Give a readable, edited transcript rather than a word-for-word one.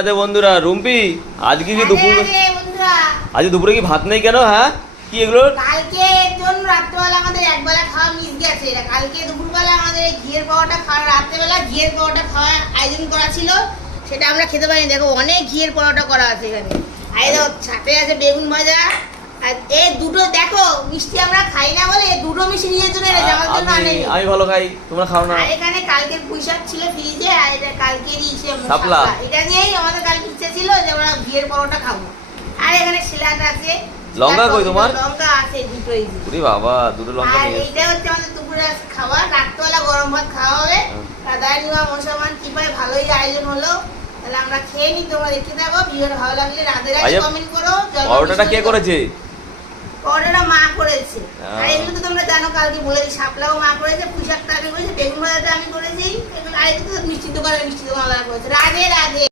আরে বন্ধুরা, রুম্পি আজকে কি দুপুর আজ দুপুরে কি ভাত নেই কেন? হ্যাঁ, কি এগুলো? কালকে জন্য রাত্রেবেলা আমাদের একবেলা খাওয়া মিস গেছে। কালকে দুপুরবেলা আমাদের ঘিয়ের পাওয়াটা খাওয়া, রাত্রেবেলা ঘিয়ের পাওয়াটা খাওয়া আয়োজন করা ছিল, সেটা আমরা খেতে পারিনি। দেখো অনেক ঘিয়ের পরোটা করা আছে এখানে, আর দেখো সাথে আছে বেগুন ভাজা। আর এই দুটো দেখো মিষ্টি আমরা খাই না বলে দুটো মিষ্টি নিয়ে চলে এসেছে, আমার জন্য আনেনি। আমি ভালো খাই, তোমরা খাও না। আর এখানে কালকের পুঁইশাক ছিল ফ্রিজে, আর এটা কালকেরই শাপলা। এটা দিয়েই আমাদের কালকে ইচ্ছে ছিল যে আমরা ঘিয়ের পরোটা খাবো। আর এখানে সিলাদ আছে। লঙ্কা কই তোমার? লঙ্কা আছে দুটোই। ওরে বাবা, দুটো লঙ্কা আর নিয়ে। এইটা হচ্ছে আমাদের দুপুরে খাবার, রাত্রেবেলা গরম ভাত খাওয়া হবে। দাদার নিমা মুসলমান কৃপায় ভালোই আয়োজন হলো। তাহলে আমরা খেয়ে নিই, তোমরা দেখতে থাকো। ভিডিওটা ভালো লাগলে রাধে রাধে কমেন্ট করো। পরোটাটা কে করেছে? পরোটাটা মা করেছে। আর এগুলো তো তোমরা জানো, কালকে বলেছি শাপলাও মা করেছে, পুঁইশাকটা আমি করেছি, বেগুন ভাজাটা আমি করেছি। আর এগুলো তো মিষ্টি দোকানের মিষ্টি দোকানওয়ালা করেছে। রাধে রাধে।